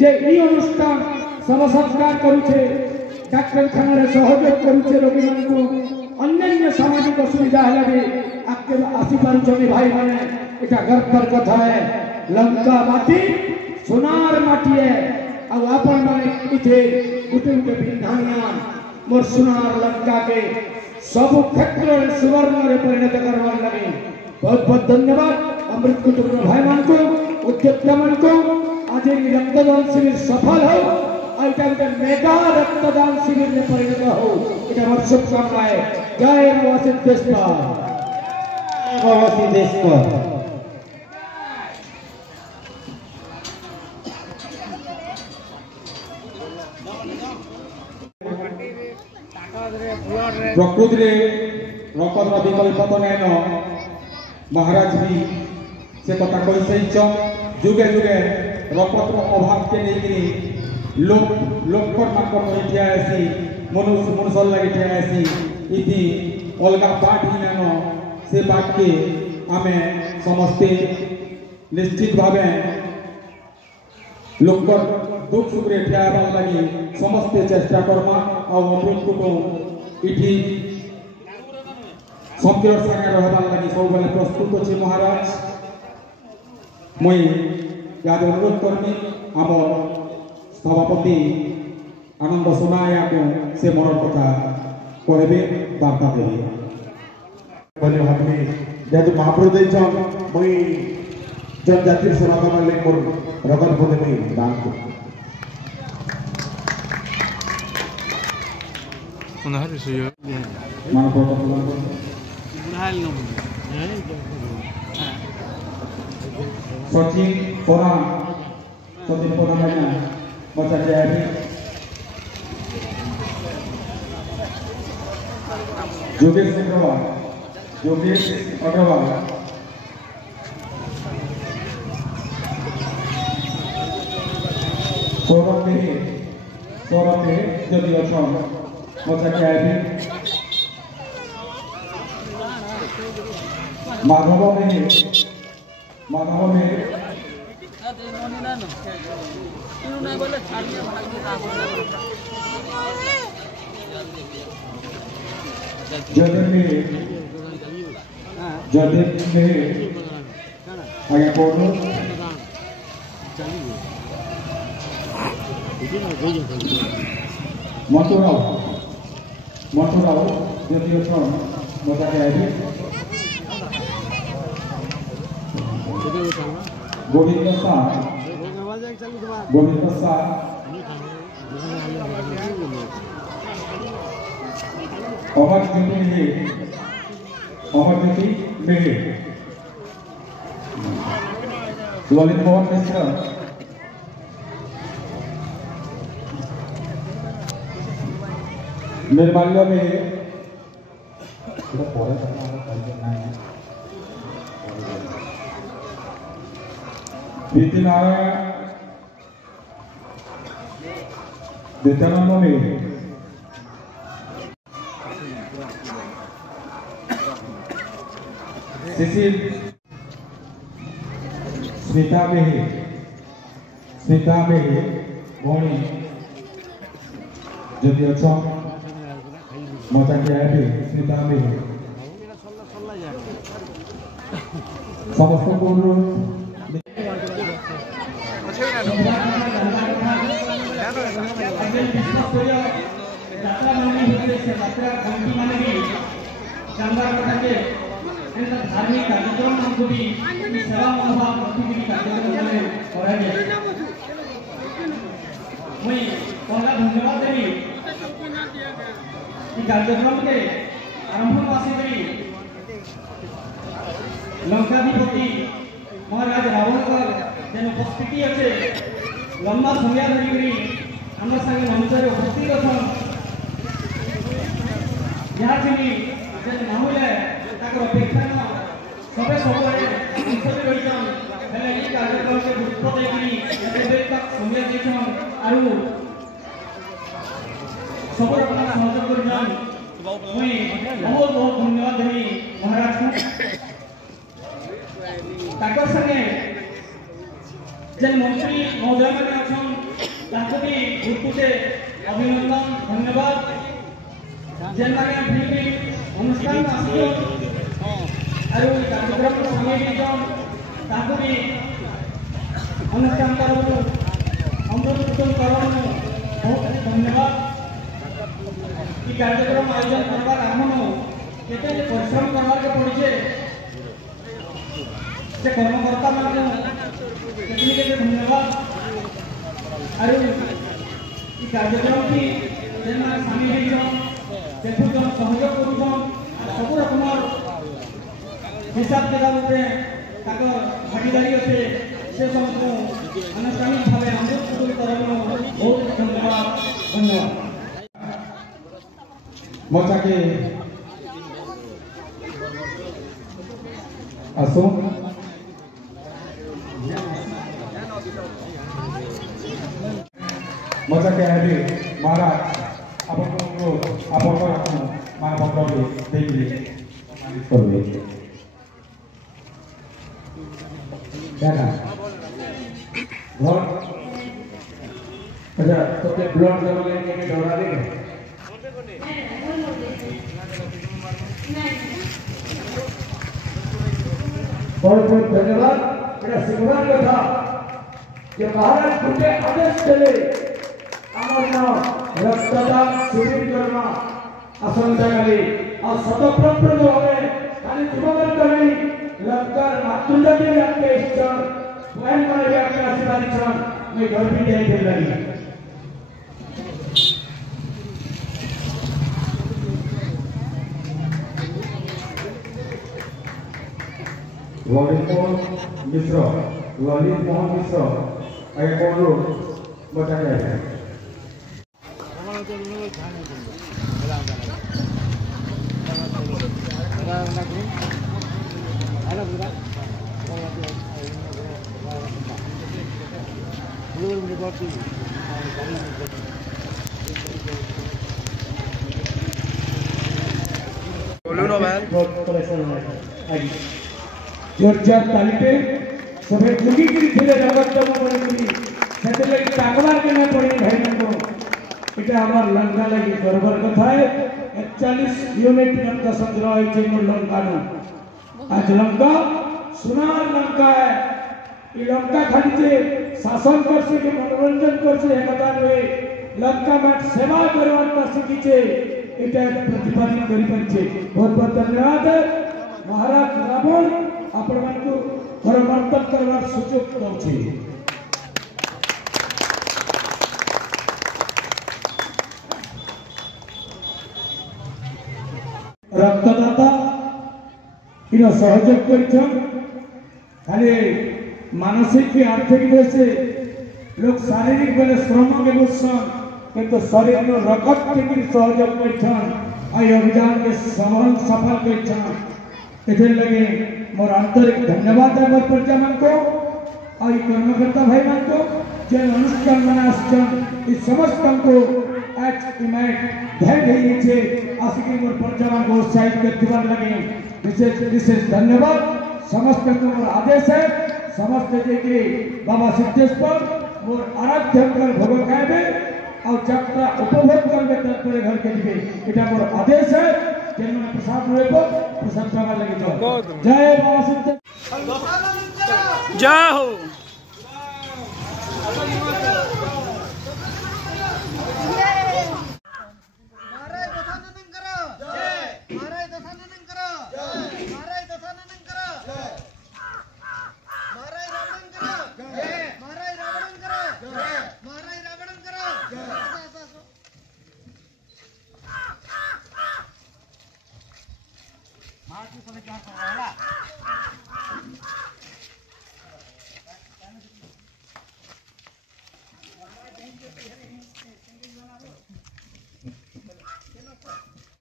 जे ई अनुष्ठान समसत्कार करुचे डाक्तरखाना सहयोग करुचे रोगी मानकु अन्य सामाजिक असुविधा है भी आके आसी पारुछनी भाई माने एटा गर्वर कथा है। लंका माटी सोनार माटी है आ आपण माने इथे गुटे गुटे भिन्नानिया मोर सोनार लंका के सब क्षेत्र सुवर्ण रे परिणत करवार लगे। बहुत बहुत धन्यवाद अमृत कुटुंब भाई मान को उद्योक्ता मान को आज रक्तदान शिविर सफल हो और मेगा रक्तदान शिविर में परिणत हो इटा मोर शुभकामना है। जय प्रवासी देश प्रवासी देश प्रकृति रकत विकल्प तो नैन महाराज भी से कथा कही सही जुगे जुगे रकत अभाव के नहीं लोक ठिया आसी मनुष्य लगे ठिया आसी इति अलग बाट ही नैन से बाट के आमे समस्ते निश्चित भाव लोक दुख सुख ठिया लगी समस्ते चेष्टा करमा अमृत कुटुंब इठी संकीर्ण संगे रहबार लगी सब बेले प्रस्तुत अच्छे महाराज मुई याद अनुरोध करमी आम सभापति आनंद सोनाया को से मोर कथा कहबे वार्ता देबे बोले हमें जेतु महाप्रभु देछन मुई जनजाति सेवा करने ले मोर रगत बोले में दान को उन्हार से सचिन कोरा सचिन कोरा मैंने बचा जाए जोगेश अग्रवाल सौरभ मेरे जदि अच्छा बचा जाए माधव में जदेव में आगे बोलो मथुराव जदि अच्छा बचा जाए गोविंद शाह अमर ज्योति मेघे ललित मोहन मिश्र निर्माल्य में प्रीति नारायण नित्यानंद में शिशिर स्मिता में भौणी जदि अच्छा मजा किया है स्मिता में समस्त को धार्मिक कार्यक्रम को भी सेवा मनोभाव गतिविधि कार्यक्रम में कराए मुई पहला धन्यवाद देवी कार्यक्रम के आरंभ आसिक लंकाधिपति महाराज रावण जेन उपस्थिति अच्छे लंबा समय धरी आम संगे मंचर उपस्थित अच्छा मामूले अपेक्षा सबे सब रही कार्यक्रम के गुरुत्व देकर समय देन और सब सहयोग कर बहुत बहुत धन्यवाद देवी महाराज को संगे जेन मंत्री महोदय मैंने अच्छा ताको भी गुरुकुटे अभिनंदन धन्यवाद जेन माने फिल्म अनुष्ठान आसियो आरो कार्यक्रम समय भी जन ताको भी अनुष्ठान करबो अमृत कुटुंब करबो बहुत धन्यवाद ई कार्यक्रम आयोजन करबार हमनो केते परिश्रम करबार के पड़िजे से कर्मकर्ता माने केते धन्यवाद आरो ई कार्यक्रम की जेना सामिल होइछन देखुछन सहयोग करूछन सब रकमर हिसाब किताब रे ताकर भागीदारी আছে से सबको अनुष्ठानिक भावे अमृत कुटुंब तरफ बहुत धन्यवाद धन्यवाद मचा के असो मचा के आदि महाराज अपन को मानव पत्र देंगे करबे क्या घर अच्छा तो के ब्लड लेवल के डरा देंगे बहुत बहुत धन्यवाद मेरा सिंहवान कथा कि महाराज कुटे आदेश देले आमर नाम रक्तदान शिविर करना आसंता काली और शतप्रप्रद भावे खाली जीवन करी लंकर मातुंडा के आपके इष्टन स्वयं माने आपके आशीर्वाद इच्छन मैं घर भी जाई दे लगी ललित मिश्र ललित मोहन मिश्र आगे कौन लोग बचा गए हैं जोरदार तालीटे सभे जुगी की थे रगतम पड़ी सेते लगी ताकबार के ना पड़ी भाई को इटा हमार लंका लगी गर्वर कथा है 41 यूनिट लंका संग्रह है जे मोर लंका नु आज लंका सुनार लंका है ई लंका खाली जे शासन कर से के मनोरंजन कर से एकता रे लंका में सेवा करवार का सीखीचे इटा प्रतिपादित करि परछे बहुत बहुत धन्यवाद महाराज रावण आपण मानकु परिवर्तन करवार सुযোগ दउछि रक्तदाता इनो सहयोग करिछन खाली मानसिक की आर्थिक से लोग शारीरिक बेले श्रम के बुझछन किंतु शरीर नो रगत के सहयोग करिछन आई अभियान के सफल करिछन एथे लगे मोर आंतरिक धन्यवाद है मोर प्रजा मन को और कर्मकर्ता भाई मन को जे अनुष्ठान मना आछन इस समस्त को आज इमेट ध्यान देई छे आसिक मोर प्रजा मन को उत्साहित करथिबार लगे विशेष धन्यवाद समस्त को मोर आदेश है समस्त जे के बाबा सिद्धेश्वर मोर आराध्य कर भोग खाइबे और यात्रा उपभोग करबे तारपरे घर के दिबे एटा मोर आदेश है जेन प्रसाद रहबो प्रसाद पावा लगे जय बाबा सिद्धेश्वर जय हो